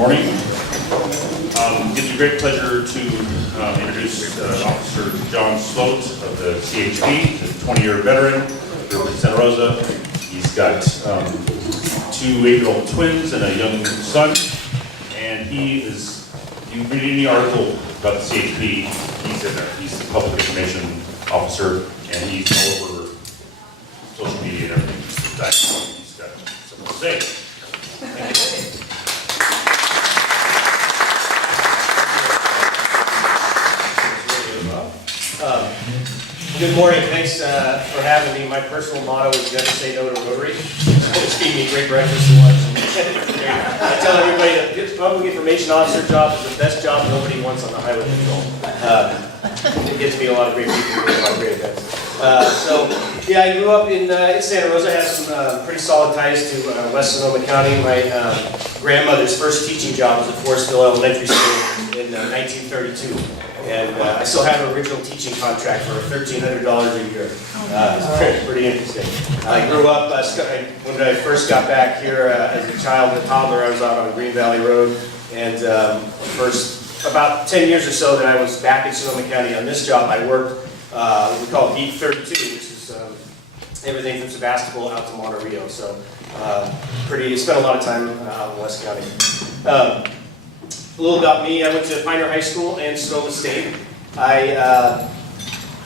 morning. It gives me great pleasure to introduce Officer John Sloat of the CHP. He's a 20-year veteran of Santa Rosa. He's got 2 8-year-old twins and a young son. And he is, if you read any article about the CHP, he's in there. He's the public information officer, and he's all over social media and everything. He's got something to say. Thank you. Good morning. Thanks for having me. My personal motto is never say no to Rotary. It's feed me great breakfast and lunch. I tell everybody that the public information officer job is the best job nobody wants on the highway patrol. It gets me a lot of great people, a lot of great events. Yeah, I grew up in Santa Rosa. I have some pretty solid ties to West Sonoma County. My grandmother's first teaching job was at Forestville Elementary School in 1932. And I still have an original teaching contract for $1,300 a year. It's pretty interesting. I grew up, when I first got back here as a child and a toddler, I was out on Green Valley Road. And first, about 10 years or so that I was back in Sonoma County on this job, I worked what we call Beat 32, which is everything from Sebastopol out to Monterey. So spent a lot of time out in West County. A little about me. I went to Pioneer High School and Sonoma State. I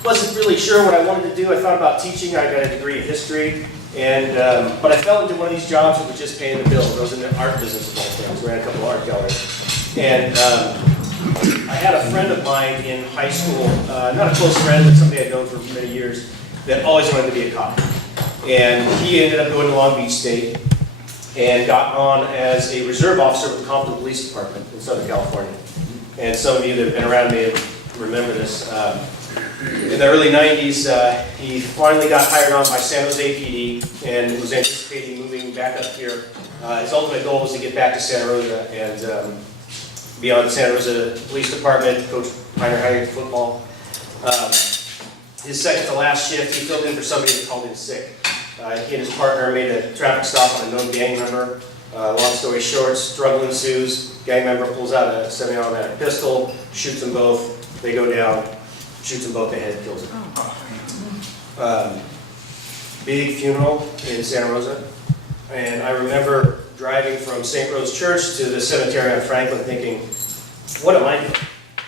wasn't really sure what I wanted to do. I thought about teaching. I got a degree in history, but I fell into one of these jobs that was just paying the bills. I was in the art business of all things. Ran a couple of art galleries, and I had a friend of mine in high school, not a close friend, but somebody I'd known for many years, that always wanted to be a cop. And he ended up going to Long Beach State and got on as a reserve officer with the Compton Police Department in Southern California. And some of you that have been around may remember this. In the early 90s, he finally got hired on by San Jose PD and was anticipating moving back up here. His ultimate goal was to get back to Santa Rosa and be on the Santa Rosa Police Department, coach Pioneer High football. His second to last shift, he filled in for somebody that called in sick. He and his partner made a traffic stop on a known gang member. Long story short, struggle ensues. Gang member pulls out a semi-automatic pistol, shoots them both. They go down, shoots them both in the head, kills them. Big funeral in Santa Rosa. And I remember driving from St. Rose Church to the cemetery on Franklin thinking, what am I doing?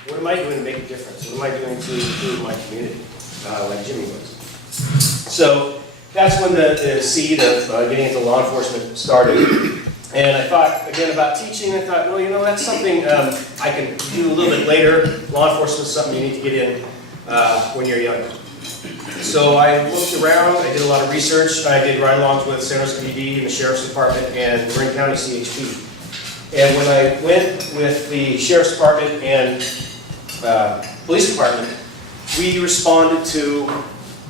What am I doing to make a difference? What am I doing to improve my community, like Jimmy was? So that's when the seed of getting into law enforcement started. And I thought, again, about teaching. I thought, well, you know, that's something I can do a little bit later. Law enforcement is something you need to get in when you're young. So I looked around. I did a lot of research. I did ride-alongs with San Jose PD and the Sheriff's Department and Marin County CHP. And when I went with the Sheriff's Department and Police Department, we responded to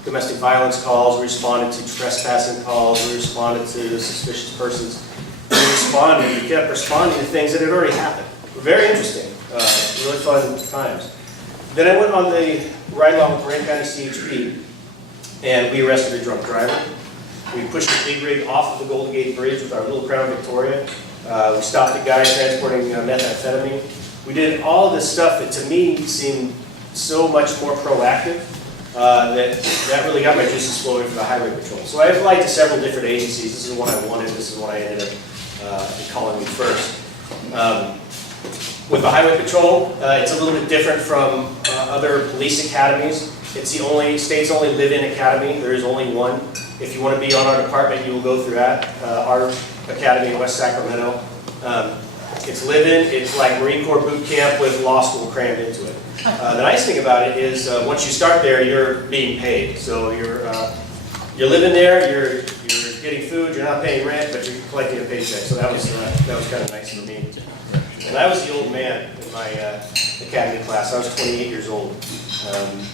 domestic violence calls, we responded to trespassing calls, we responded to suspicious persons. We kept responding to things that had already happened. Very interesting, really fun times. Then I went on the ride-along with Marin County CHP, and we arrested a drunk driver. We pushed the big rig off of the Golden Gate Bridge with our little Crown Victoria. We stopped a guy transporting methamphetamine. We did all this stuff that to me seemed so much more proactive. That really got my juices flowing for the highway patrol. So I applied to several different agencies. This is one I wanted. This is one I ended up calling me first. With the highway patrol, it's a little bit different from other police academies. It's the state's only live-in academy. There is only one. If you want to be on our department, you will go through that. Our academy in West Sacramento. It's live-in. It's like Marine Corps boot camp with law school crammed into it. The nice thing about it is once you start there, you're being paid. So you're living there, you're getting food, you're not paying rent, but you're collecting a paycheck. So that was kind of nice for me. And I was the old man in my academy class. I was 28 years old.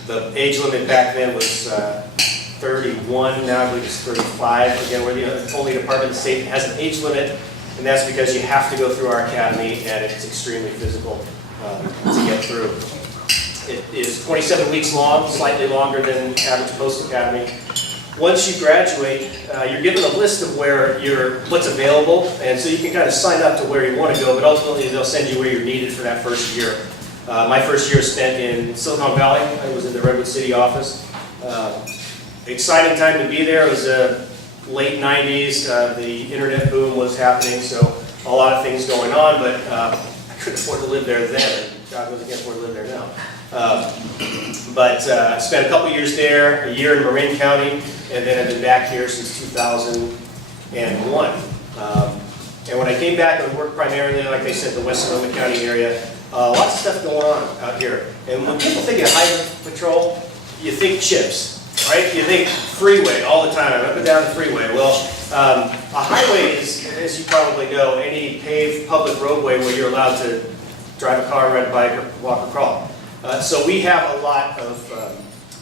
The age limit back then was 31. Now I believe it's 35. Again, we're the only department in the state that has an age limit, and that's because you have to go through our academy, and it's extremely physical to get through. It is 27 weeks long, slightly longer than average post academy. once you graduate, you're given a list of what's available, and so you can kind of sign up to where you want to go, but ultimately they'll send you where you're needed for that first year. My first year spent in Silicon Valley. I was in the Redwood City office. Exciting time to be there. It was late 90s. The internet boom was happening, so a lot of things going on, but I couldn't afford to live there then. God knows I can't afford to live there now. But I spent a couple years there, a year in Marin County, and then I've been back here since 2001. And when I came back, I worked primarily, like I said, the West Sonoma County area. Lots of stuff going on out here. And when people think of highway patrol, you think chips, right? You think freeway all the time, up and down the freeway. Well, a highway is, as you probably know, any paved public roadway where you're allowed to drive a car, ride a bike, or walk or crawl. So we have a lot of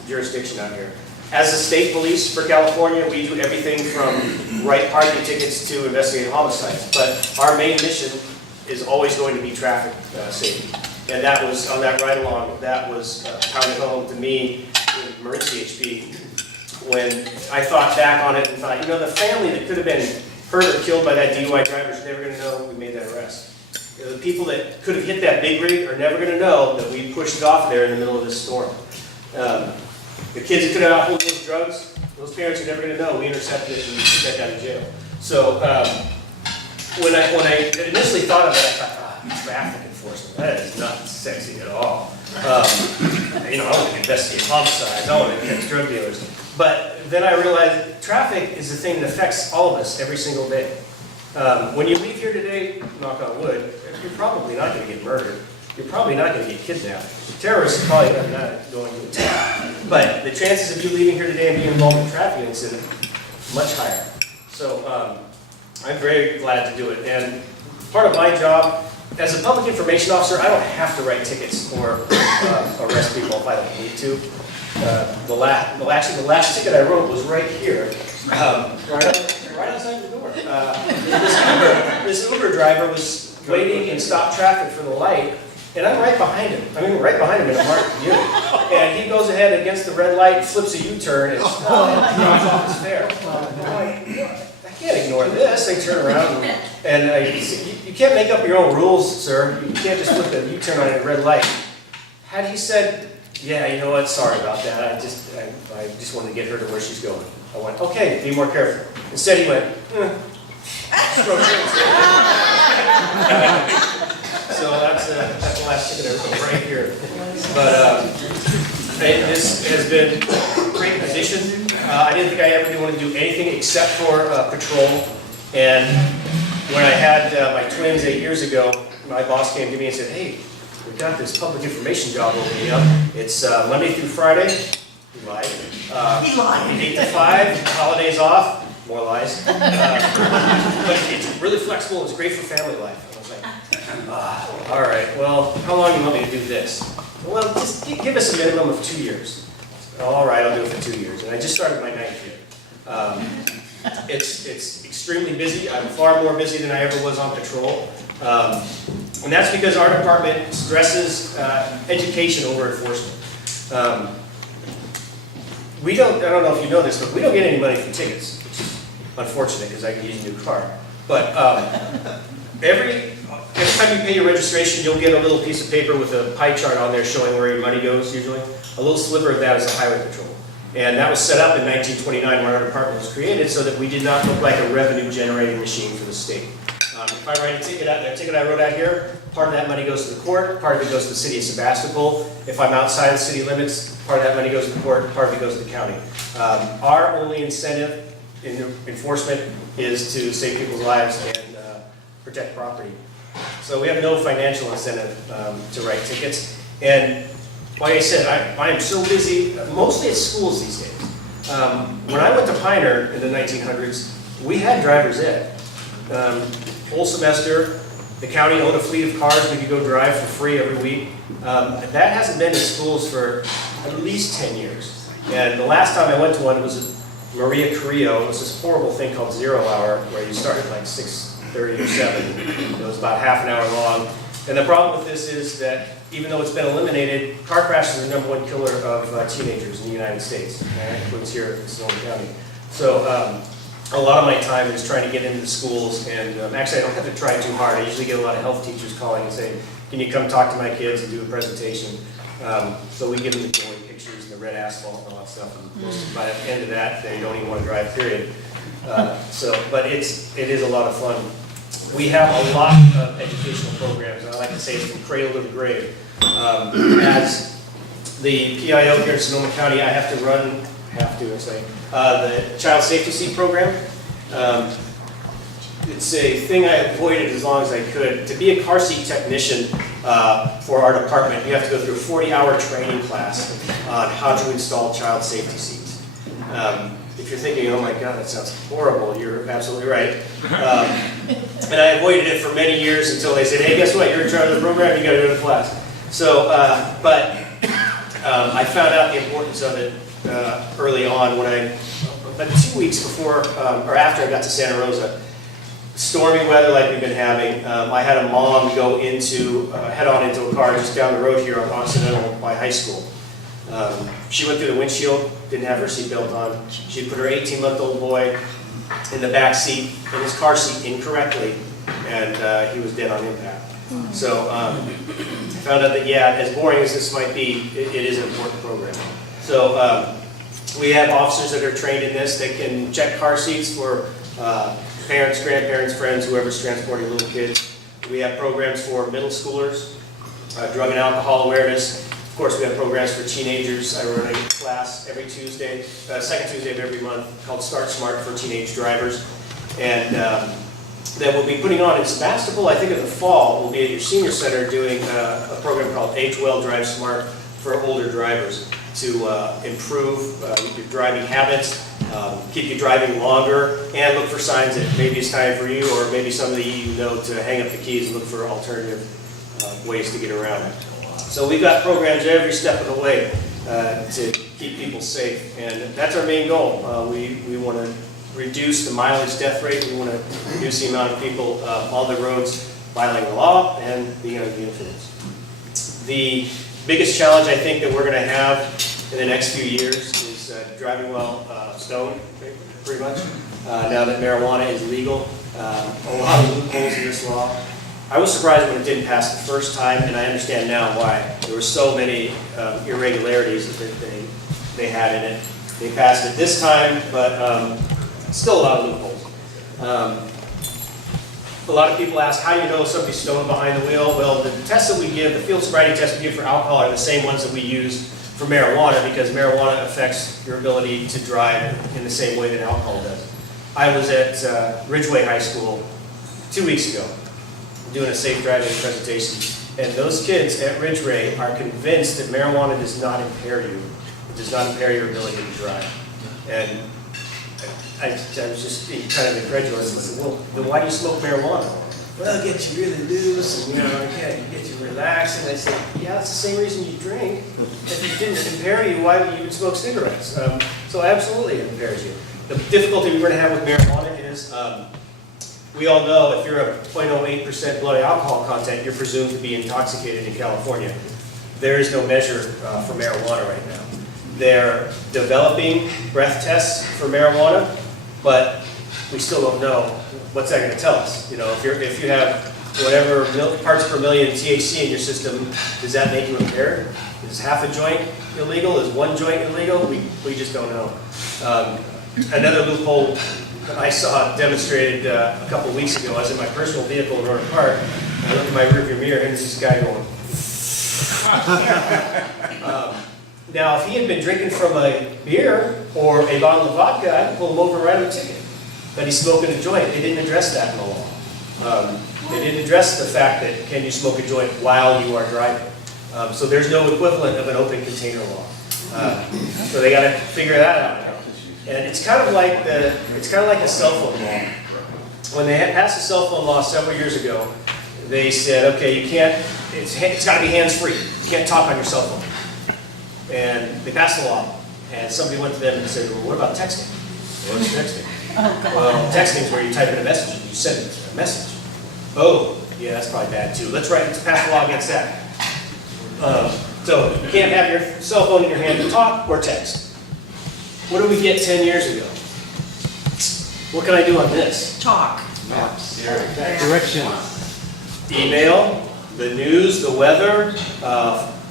jurisdiction out here. As the state police for California, we do everything from write parking tickets to investigate homicides. But our main mission is always going to be traffic safety. And that was, on that ride along, that was pounded home to me in Marin CHP when I thought back on it and thought, you know, the family that could have been hurt or killed by that DUI driver is never going to know we made that arrest. You know, the people that could have hit that big rig are never going to know that we pushed it off there in the middle of this storm. The kids that could have outpulled those drugs, those parents are never going to know we intercepted it and got out of jail. So when I initially thought of it, I thought, traffic enforcement, that is not sexy at all. You know, I want to investigate homicides, I want to catch drug dealers. But then I realized traffic is the thing that affects all of us every single day. When you leave here today, knock on wood, you're probably not going to get murdered. You're probably not going to get kidnapped. Terrorists are probably not going to attack. But the chances of you leaving here today and being involved in a traffic incident, much higher. So I'm very glad to do it. And part of my job, as a public information officer, I don't have to write tickets or arrest people if I don't need to. Actually, the last ticket I wrote was right here, right outside the door. This Uber driver was waiting and stopped traffic for the light, and I'm right behind him. I mean, right behind him in a marked unit. And he goes ahead against the red light, flips a U-turn, and drops off his fare. I can't ignore this. They turn around, and you can't make up your own rules, sir. You can't just flip a U-turn on a red light. Had he said, yeah, you know what, sorry about that. I just wanted to get her to where she's going. I went, okay, be more careful. Instead he went, So that's the last ticket I wrote right here. But this has been a great addition. I didn't think I ever want to do anything except for patrol. And when I had my twins 8 years ago, my boss came to me and said, hey, we've got this public information job opening up. It's Monday through Friday. He lied. He lied. 8 to 5, holidays off. More lies. But it's really flexible. It's great for family life. I was like, all right, well, how long do you want me to do this? Well, just give us a minimum of 2 years. All right, I'll do it for 2 years. And I just started my 9th year. It's extremely busy. I'm far more busy than I ever was on patrol. And that's because our department stresses education over enforcement. I don't know if you know this, but we don't get any money for tickets, which is unfortunate because I can use a new car. But every time you pay your registration, you'll get a little piece of paper with a pie chart on there showing where your money goes, usually. A little sliver of that is the highway patrol. And that was set up in 1929 when our department was created so that we did not look like a revenue-generating machine for the state. If I write a ticket out, that ticket I wrote out here, part of that money goes to the court, part of it goes to the city of Sebastopol. If I'm outside the city limits, part of that money goes to the court, part of it goes to the county. Our only incentive in enforcement is to save people's lives and protect property. So we have no financial incentive to write tickets. And like I said, I am so busy, mostly at schools these days. When I went to Pioneer in the 1900s, we had driver's ed. Whole semester, the county owned a fleet of cars we could go drive for free every week. That hasn't been in schools for at least 10 years. And the last time I went to one was at Maria Carrillo. It was this horrible thing called 0 hour, where you start at like 6:30 or 7. It was about half an hour long. And the problem with this is that even though it's been eliminated, car crashes are the #1 killer of teenagers in the United States. It includes here in Sonoma County. So a lot of my time is trying to get into the schools, and actually I don't have to try too hard. I usually get a lot of health teachers calling and saying, can you come talk to my kids and do a presentation? So we give them the glowing pictures and the red asphalt and all that stuff, and by the end of that, they don't even want to drive, period. But it is a lot of fun. We have a lot of educational programs, and I like to say it's from cradle to the grave. As the PIO here in Sonoma County, I have to run, the Child Safety Seat program. It's a thing I avoided as long as I could. To be a car seat technician for our department, you have to go through a 40-hour training class on how to install child safety seats. If you're thinking, oh my God, that sounds horrible, you're absolutely right. And I avoided it for many years until they said, hey, guess what, you're in charge of the program, you got to go to class. So, I found out the importance of it early on when about 2 weeks before or after I got to Santa Rosa. Stormy weather like we've been having. I had a mom go head on into a car just down the road here on Occidental by high school. She went through the windshield, didn't have her seatbelt on. She put her 18-month-old boy in the back seat, in his car seat incorrectly, and he was dead on impact. So I found out that, yeah, as boring as this might be, it is an important program. So we have officers that are trained in this. They can check car seats for parents, grandparents, friends, whoever's transporting little kids. We have programs for middle schoolers, drug and alcohol awareness. Of course, we have programs for teenagers. I run a class every Tuesday, second Tuesday of every month, called Start Smart for teenage drivers. And that we'll be putting on in Sebastopol, I think in the fall, we'll be at your senior center doing a program called Age Well, Drive Smart for older drivers to improve your driving habits, keep you driving longer, and look for signs that maybe it's time for you, or maybe somebody you know, to hang up the keys and look for alternative ways to get around it. So we've got programs every step of the way to keep people safe, and that's our main goal. We want to reduce the mileage death rate. We want to reduce the amount of people on the roads violating the law and being under the influence. The biggest challenge I think that we're going to have in the next few years is driving while stoned, pretty much. Now that marijuana is legal, a lot of loopholes in this law. I was surprised when it didn't pass the first time, and I understand now why. There were so many irregularities that they had in it. They passed it this time, but still a lot of loopholes. A lot of people ask, how do you know if somebody's stoned behind the wheel? Well, the tests that we give, the field sobriety tests we give for alcohol are the same ones that we use for marijuana, because marijuana affects your ability to drive in the same way that alcohol does. I was at Ridgeway High School 2 weeks ago doing a safe driving presentation, and those kids at Ridgeway are convinced that marijuana does not impair you. It does not impair your ability to drive. And I was just kind of incredulous. I said, well, then why do you smoke marijuana? Well, it gets you really loose, and it gets you relaxed. And I said, yeah, that's the same reason you drink. If it didn't impair you, why would you even smoke cigarettes? So absolutely it impairs you. The difficulty we're going to have with marijuana is, we all know if you're a 0.08% blood alcohol content, you're presumed to be intoxicated in California. There is no measure for marijuana right now. They're developing breath tests for marijuana, but we still don't know what's that going to tell us. You know, if you have whatever parts per million THC in your system, does that make you impaired? Is half a joint illegal? Is one joint illegal? We just don't know. Another loophole that I saw demonstrated a couple weeks ago. I was in my personal vehicle in Rohnert Park, and I looked in my rearview mirror, and there's this guy going. Now, if he had been drinking from a beer or a bottle of vodka, I could pull him over and write him a ticket. But he's smoking a joint. They didn't address that in the law. They didn't address the fact that can you smoke a joint while you are driving. So there's no equivalent of an open container law. So they got to figure that out now. And it's kind of like the cell phone law. When they passed the cell phone law several years ago, they said, okay, you can't. It's got to be hands-free. You can't talk on your cell phone. And they passed the law, and somebody went to them and said, well, what about texting? What's texting? Well, texting is where you type in a message and you send it a message. Oh, yeah, that's probably bad too. Let's pass the law against that. So you can't have your cell phone in your hand to talk or text. What did we get 10 years ago? What can I do on this? Talk. Directions. Email, the news, the weather,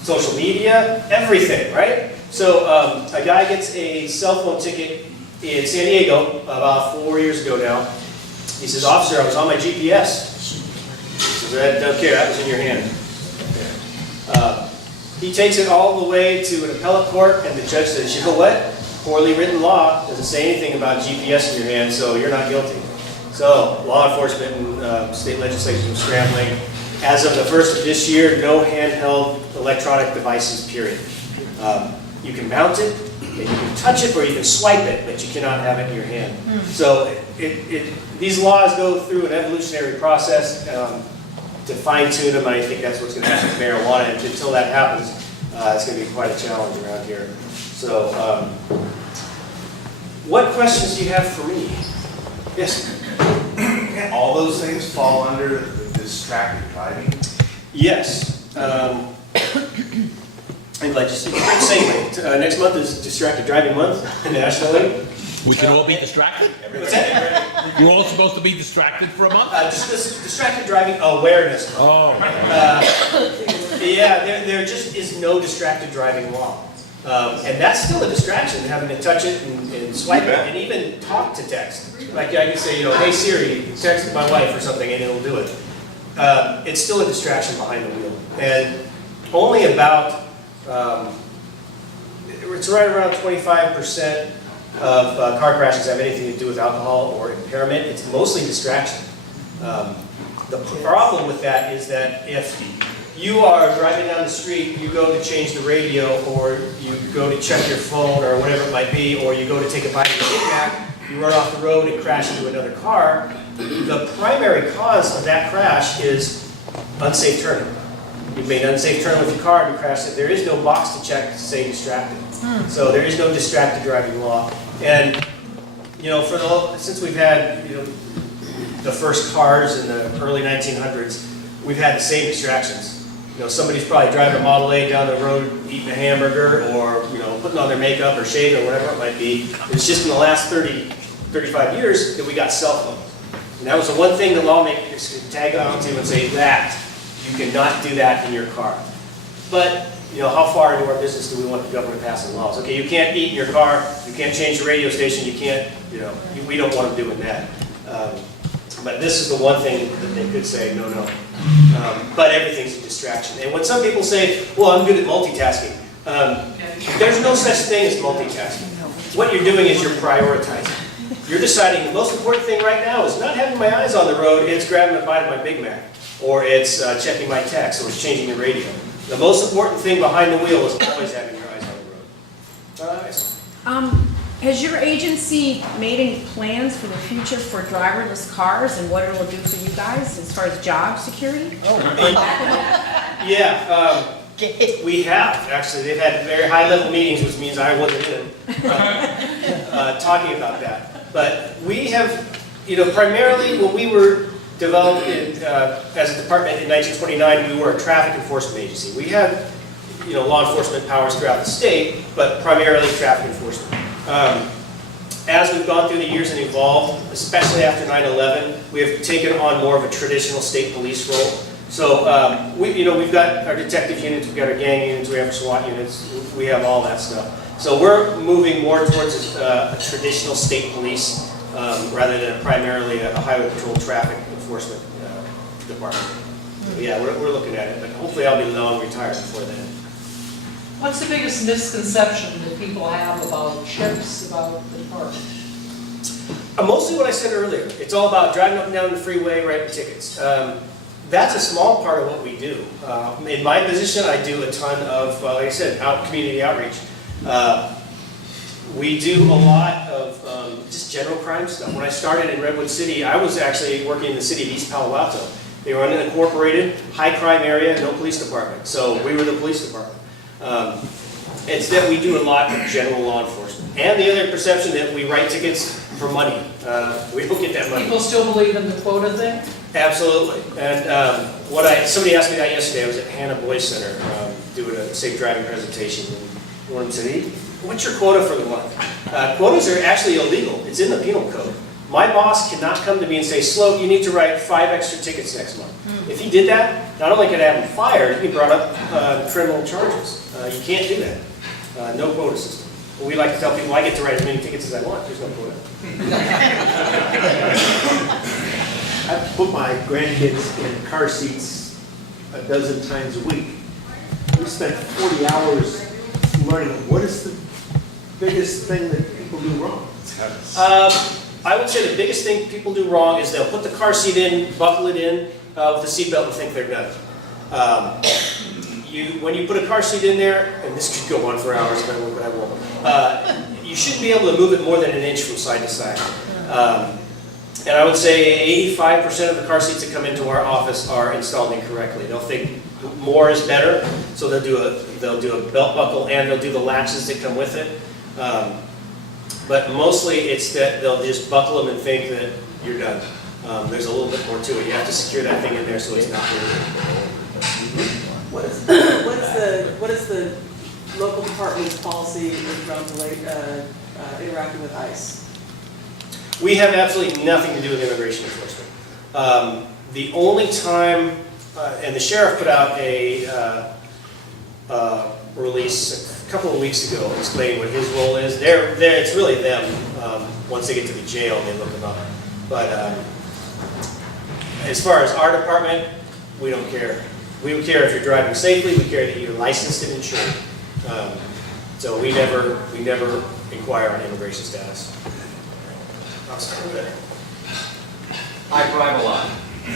social media, everything, right? So a guy gets a cell phone ticket in San Diego about 4 years ago now. He says, "Officer, I was on my GPS." He said, "Okay, that was in your hand." He takes it all the way to an appellate court, and the judge says, "You know what? Poorly written law doesn't say anything about GPS in your hand, so you're not guilty." So law enforcement and state legislation is scrambling. As of the first of this year, no handheld electronic devices, period. You can mount it, and you can touch it, or you can swipe it, but you cannot have it in your hand. So these laws go through an evolutionary process to fine-tune them. I think that's what's going to happen with marijuana. And until that happens, it's going to be quite a challenge around here. So, what questions do you have for me? Yes? All those things fall under the distracted driving? Yes. I'm glad you said. Great segue. Next month is Distracted Driving Month nationally. We can all be distracted? What's that? You're all supposed to be distracted for a month? Just this Distracted Driving Awareness Month. Oh. Yeah, there just is no distracted driving law. And that's still a distraction, having to touch it and swipe it, and even talk to text. Like I can say, you know, "Hey Siri, text my wife" or something, and it'll do it. It's still a distraction behind the wheel. And only about, it's right around 25% of car crashes have anything to do with alcohol or impairment. It's mostly distraction. The problem with that is that if you are driving down the street, you go to change the radio, or you go to check your phone, or whatever it might be, or you go to take a bite of a Big Mac, you run off the road and crash into another car, the primary cause of that crash is unsafe turning. You've made an unsafe turn with your car and you crashed it. There is no box to check to say distracted. So there is no distracted driving law. And, you know, since we've had, you know, the first cars in the early 1900s, we've had the same distractions. You know, somebody's probably driving a Model A down the road, eating a hamburger, or, you know, putting on their makeup or shaving or whatever it might be. It's just in the last 30, 35 years that we got cell phones. And that was the one thing the lawmakers could tag on to and say that you cannot do that in your car. But, you know, how far into our business do we want the government passing laws? Okay, you can't eat in your car, you can't change the radio station, you can't, you know, we don't want them doing that. But this is the one thing that they could say, no, no. But everything's a distraction. And when some people say, well, I'm good at multitasking, there's no such thing as multitasking. What you're doing is you're prioritizing. You're deciding the most important thing right now is not having my eyes on the road, it's grabbing a bite of my Big Mac. Or it's checking my text, or it's changing the radio. The most important thing behind the wheel is always having your eyes on the road. Has your agency made any plans for the future for driverless cars and what it will do for you guys as far as job security? Yeah, we have, actually. They've had very high-level meetings, which means I wasn't in talking about that. But we have, you know, primarily when we were developed as a department in 1929, we were a traffic enforcement agency. We had, you know, law enforcement powers throughout the state, but primarily traffic enforcement. As we've gone through the years and evolved, especially after 9/11, we have taken on more of a traditional state police role. So we've got our detective units, we've got our gang units, we have our SWAT units, we have all that stuff. So we're moving more towards a traditional state police rather than primarily a highway patrol traffic enforcement department. So yeah, we're looking at it, but hopefully I'll be long retired before then. What's the biggest misconception that people have about chips, about the park? Mostly what I said earlier. It's all about driving up and down the freeway, writing tickets. That's a small part of what we do. In my position, I do a ton of, like I said, community outreach. We do a lot of just general crime stuff. When I started in Redwood City, I was actually working in the city of East Palo Alto. They were an unincorporated, high crime area, no police department. So we were the police department. It's that we do a lot of general law enforcement. And the other perception that we write tickets for money. We don't get that money. People still believe in the quota thing? Absolutely. And somebody asked me that yesterday. I was at Hannah Boys Center doing a safe driving presentation. And one of them said, "Hey, what's your quota for the month?" Quotas are actually illegal. It's in the penal code. My boss cannot come to me and say, Sloat, you need to write 5 extra tickets next month. If he did that, not only could I have him fired, he'd be brought up criminal charges. You can't do that. No quota system. We like to tell people, I get to write as many tickets as I want, there's no quota. I put my grandkids in car seats a dozen times a week. We spent 40 hours learning what is the biggest thing that people do wrong. I would say the biggest thing people do wrong is they'll put the car seat in, buckle it in with the seatbelt and think they're done. When you put a car seat in there, and this could go on for hours, but I won't, you should be able to move it more than an inch from side to side. And I would say 85% of the car seats that come into our office are installed incorrectly. They'll think more is better, so they'll do a belt buckle and they'll do the latches that come with it. But mostly it's that they'll just buckle them and think that you're done. There's a little bit more to it. You have to secure that thing in there so it's not moving. What is the local department's policy with regard to interacting with ICE? We have absolutely nothing to do with immigration enforcement. The only time, and the sheriff put out a release a couple of weeks ago explaining what his role is. It's really them. Once they get to the jail, they look them up. But as far as our department, we don't care. We don't care if you're driving safely. We care that you're licensed and insured. So we never inquire on immigration status. I'll start with it. I drive a lot,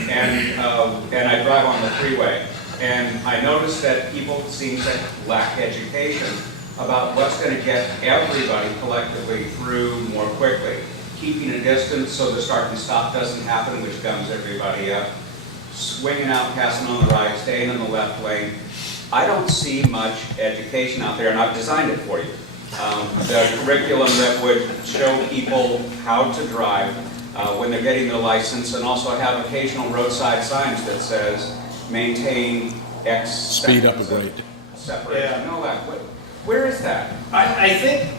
and I drive on the freeway, and I notice that people seem to lack education about what's going to get everybody collectively through more quickly. Keeping a distance so the start and stop doesn't happen, which gums everybody up. Swinging out, passing on the right, staying in the left lane. I don't see much education out there, and I've designed it for you. The curriculum that would show people how to drive when they're getting their license, and also have occasional roadside signs that says maintain X Speed up a grade. separation. Yeah. No, where is that? I think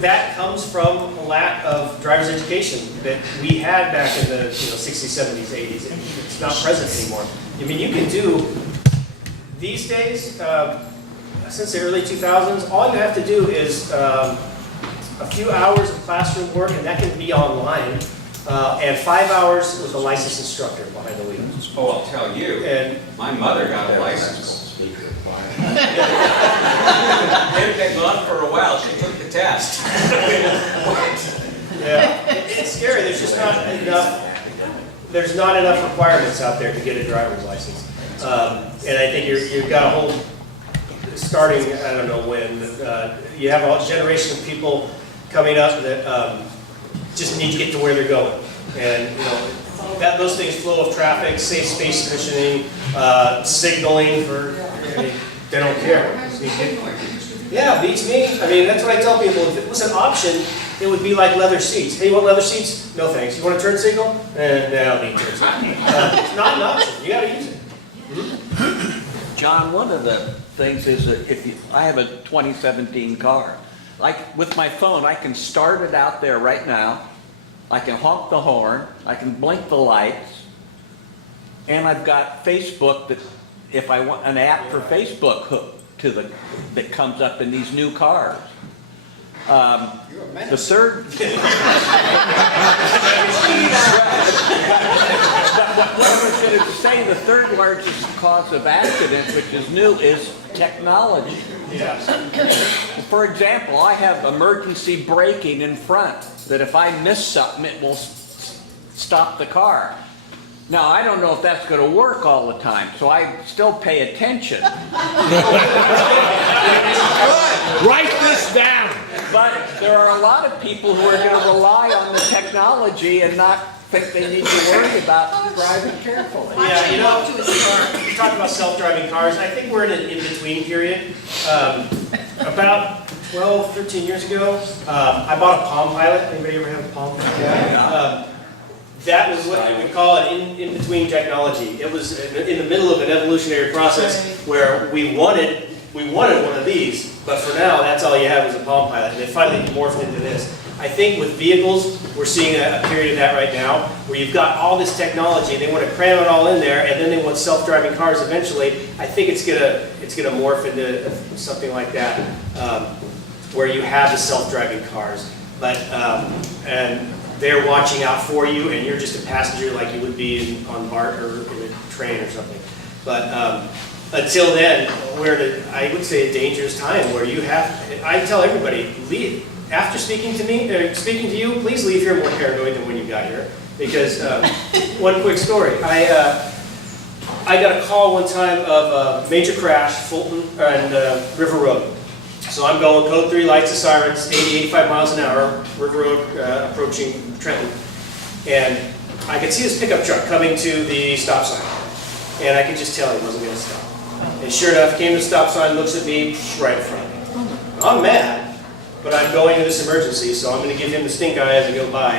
that comes from a lack of driver's education that we had back in the 60s, 70s, 80s. It's not present anymore. I mean, you can do these days. Since the early 2000s, all you have to do is a few hours of classroom work, and that can be online, and 5 hours with a licensed instructor behind the wheel. Oh, I'll tell you. And my mother got a license. It had gone for a while. She took the test. Yeah, it's scary. There's just not enough. There's not enough requirements out there to get a driver's license, and I think you've got a whole. Starting, I don't know when, you have a generation of people coming up that just need to get to where they're going. And those things, flow of traffic, safe space cushioning, signaling for, they don't care. Yeah, beats me. I mean, that's what I tell people. If it was an option, it would be like leather seats. Hey, you want leather seats? No thanks. You want a turn signal? No, I don't need turn signal. It's not an option. You got to use it. John, one of the things is that I have a 2017 car. Like with my phone, I can start it out there right now. I can honk the horn. I can blink the lights. And I've got Facebook that, if I want an app for Facebook hooked to that comes up in these new cars. The third. What I was going to say, the third largest cause of accidents, which is new, is technology. Yes. For example, I have emergency braking in front, that if I miss something, it will stop the car. Now, I don't know if that's going to work all the time, so I still pay attention. Write this down. But there are a lot of people who are going to rely on the technology and not think they need to worry about driving carefully. Yeah, you talk about self-driving cars. I think we're in an in-between period. About 12, 13 years ago, I bought a Palm Pilot. Anybody ever have a Palm Pilot? Yeah. That was what we would call an in-between technology. It was in the middle of an evolutionary process where we wanted one of these, but for now, that's all you have is a Palm Pilot, and it finally morphed into this. I I think with vehicles, we're seeing a period of that right now, where you've got all this technology, and they want to cram it all in there, and then they want self-driving cars eventually. I think it's gonna morph into something like that, where you have the self-driving cars, but and they're watching out for you, and you're just a passenger like you would be on BART or in a train or something. But until then, I would say a dangerous time where you have. I tell everybody, leave. After speaking to you, please leave here more paranoid than when you got here. Because one quick story, I got a call one time of a major crash, Fulton and River Road. So I'm going code 3, lights and sirens, 80, 85 miles an hour, River Road approaching Trenton. And I could see this pickup truck coming to the stop sign. And I could just tell he wasn't going to stop. And sure enough, came to the stop sign, looks at me, right in front of me. I'm mad, but I'm going to this emergency, so I'm going to give him the stink eye as I go by.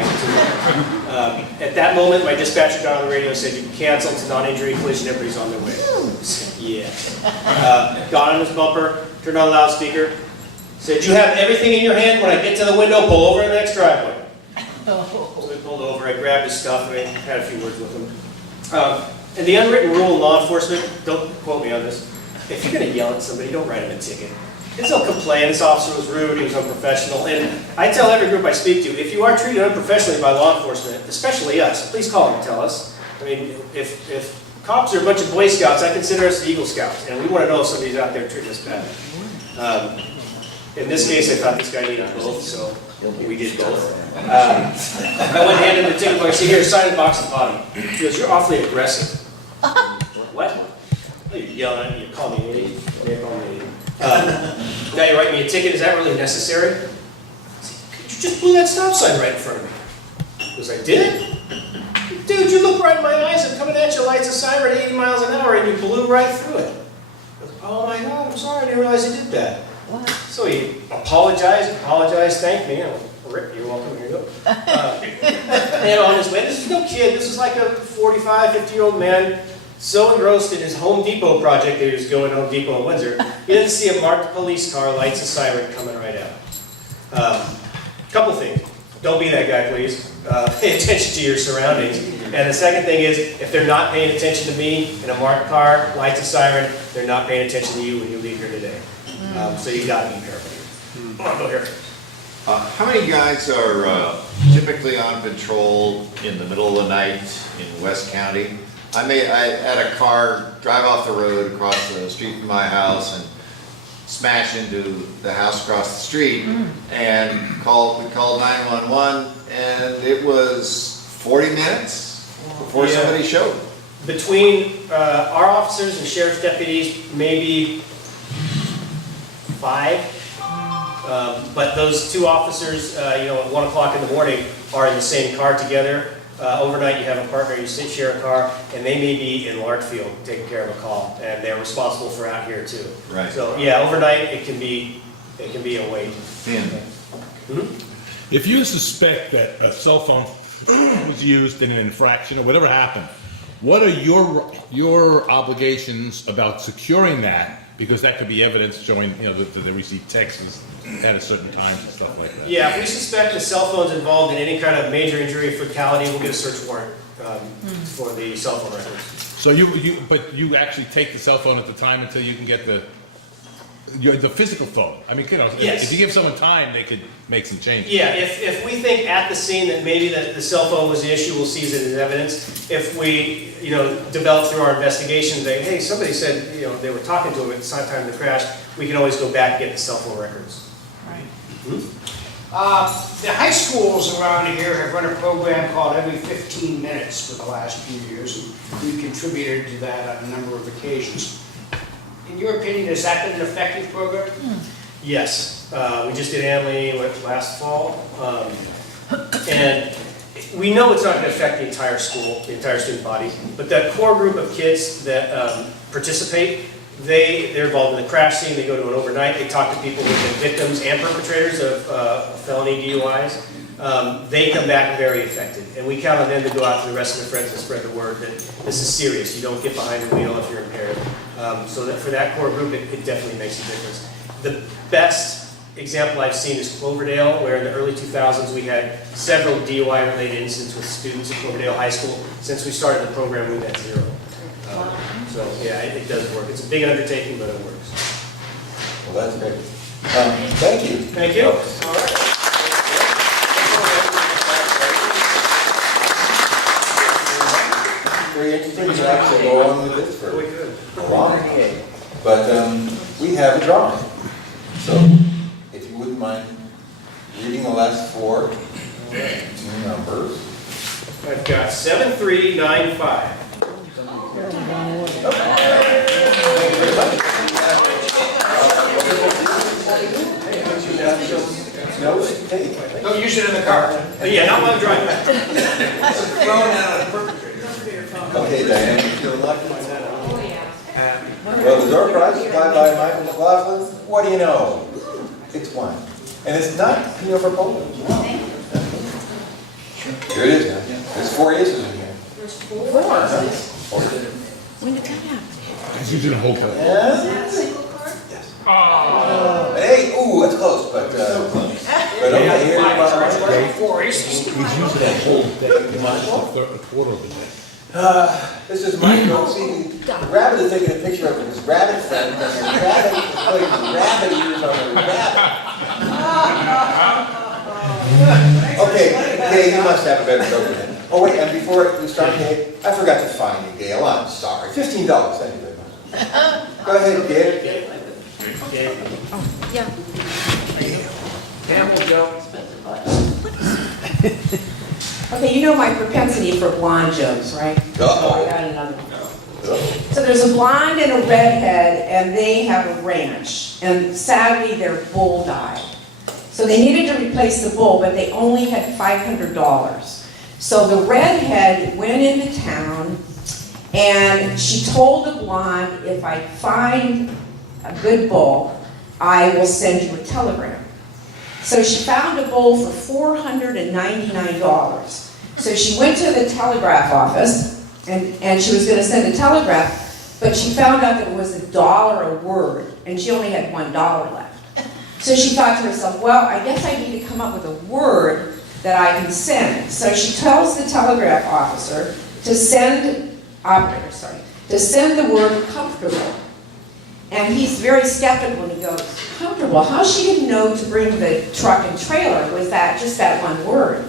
At that moment, my dispatcher got on the radio and said, you can cancel, it's a non-injury collision, everybody's on their way. Yeah. Got on his bumper, turned on the loudspeaker, said, you have everything in your hand. When I get to the window, pull over in the next driveway. So I pulled over, I grabbed his stuff, and I had a few words with him. And the unwritten rule in law enforcement, don't quote me on this, if you're going to yell at somebody, don't write them a ticket. Because they'll complain, this officer was rude, he was unprofessional. And I tell every group I speak to, if you are treated unprofessionally by law enforcement, especially us, please call and tell us. I mean, if cops are a bunch of Boy Scouts, I consider us the Eagle Scouts, and we want to know if somebody's out there treating us bad. In this case, I thought this guy needed both, so we did both. I went and handed him the ticket book. I said, here, sign the box at the bottom. He goes, you're awfully aggressive. What? You're yelling at me, you call me an idiot. You call me an idiot. Now you write me a ticket, is that really necessary? I said, you just blew that stop sign right in front of me. He goes, I did? Dude, you look right in my eyes, I'm coming at you, lights a siren at 80 miles an hour, and you blew right through it. He goes, oh my God, I'm sorry, I didn't realize you did that. What? So he apologized, thanked me. Rick, you're welcome, here you go. And on his way, this is no kid, this is like a 45, 50-year-old man, so engrossed in his Home Depot project that he was going to Home Depot in Windsor, he didn't see a marked police car, lights a siren coming right out. Couple things. Don't be that guy, please. Pay attention to your surroundings. And the second thing is, if they're not paying attention to me in a marked car, lights a siren, they're not paying attention to you when you leave here today. So you got to be careful. Come on, go here. How many guys are typically on patrol in the middle of the night in West County? I had a car drive off the road across the street from my house and smash into the house across the street and we called 911 and it was 40 minutes before somebody showed. Between our officers and sheriff's deputies, maybe 5. But those 2 officers, at 1 o'clock in the morning are in the same car together. Overnight you have a partner, you share a car, and they may be in Larkfield taking care of a call, and they're responsible for out here too. Right. So yeah, overnight it can be a wait. If you suspect that a cell phone was used in an infraction or whatever happened, what are your obligations about securing that? Because that could be evidence showing, that they received texts at a certain time and stuff like that. Yeah, if we suspect a cell phone's involved in any kind of major injury or fatality, we'll get a search warrant for the cell phone records. So but you actually take the cell phone at the time until you can get the physical phone. I mean, Yes. If you give someone time, they could make some changes. Yeah, if we think at the scene that maybe the cell phone was the issue, we'll seize it as evidence. If we, develop through our investigation that, hey, somebody said, they were talking to him at the time of the crash, we can always go back and get the cell phone records. Right. The high schools around here have run a program called Every 15 Minutes for the last few years, and we've contributed to that on a number of occasions. In your opinion, has that been an effective program? Yes. We just did Amley last fall. And we know it's not going to affect the entire school, the entire student body, but that core group of kids that participate, they're involved in the crash scene, they go to an overnight, they talk to people who've been victims and perpetrators of felony DUIs. They come back very affected, and we count on them to go out to the rest of their friends and spread the word that this is serious. You don't get behind the wheel if you're impaired. So that for that core group, it definitely makes a difference. The best example I've seen is Cloverdale, where in the early 2000s, we had several DUI-related incidents with students at Cloverdale High School. Since we started the program, we've had 0. So, yeah, it does work. It's a big undertaking, but it works. Well, that's great. Thank you. Thank you. All right. Very interesting to actually go on with this for We could. a long time. But we have a drawing. So if you wouldn't mind reading the last 4 numbers. I've got 7395. Don't use it in the car. Yeah, not while I'm driving. Okay, Diane, you feel lucky? Well, the door prize supplied by Michael McLaughlin, what do you know? It's wine. And it's not Pinot for Poland. Here it is. There's 4 aces in here. There's 4. When did that happen? He's using a whole cup. Hey, ooh, that's close, but okay, here's my... 4 aces. He's using a whole deck, a quarter of the deck. This is Michael. See, the rabbit is taking a picture of his rabbit friend, and the rabbit is putting rabbit ears on the rabbit. Okay, Gail, you must have a better joke than that. Oh wait, and before we start, Gail, I forgot to fine you, Gail. I'm sorry. $15, thank you very much. Go ahead, Gail. Yeah. Camel jokes. Okay, you know my propensity for blonde jokes, right? So I got another one. So there's a blonde and a redhead, and they have a ranch. And sadly, their bull died. So they needed to replace the bull, but they only had $500. So the redhead went into town, and she told the blonde, if I find a good bull, I will send you a telegram. So she found a bull for $499. So she went to the telegraph office, and she was going to send a telegraph, but she found out that it was $1 a word, and she only had $1 left. So she thought to herself, well, I guess I need to come up with a word that I can send. So she tells the telegraph officer to send the word comfortable. And he's very skeptical, and he goes, comfortable? How's she gonna know to bring the truck and trailer? Was that just that one word?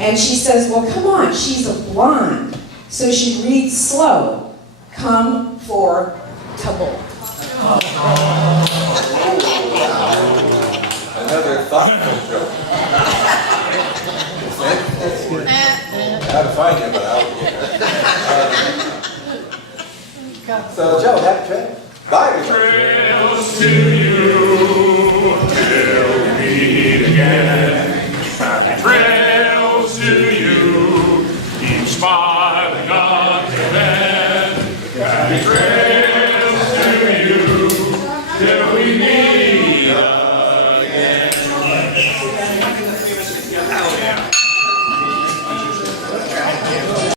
And she says, well, come on, she's a blonde. So she reads slow, come for table. Another thoughtful joke. How to find him, but I'll So, Joe, happy trail. Bye, everybody. Trails to you till we meet again. Happy trails to you, keep smiling until then. Happy trails to you till we meet again.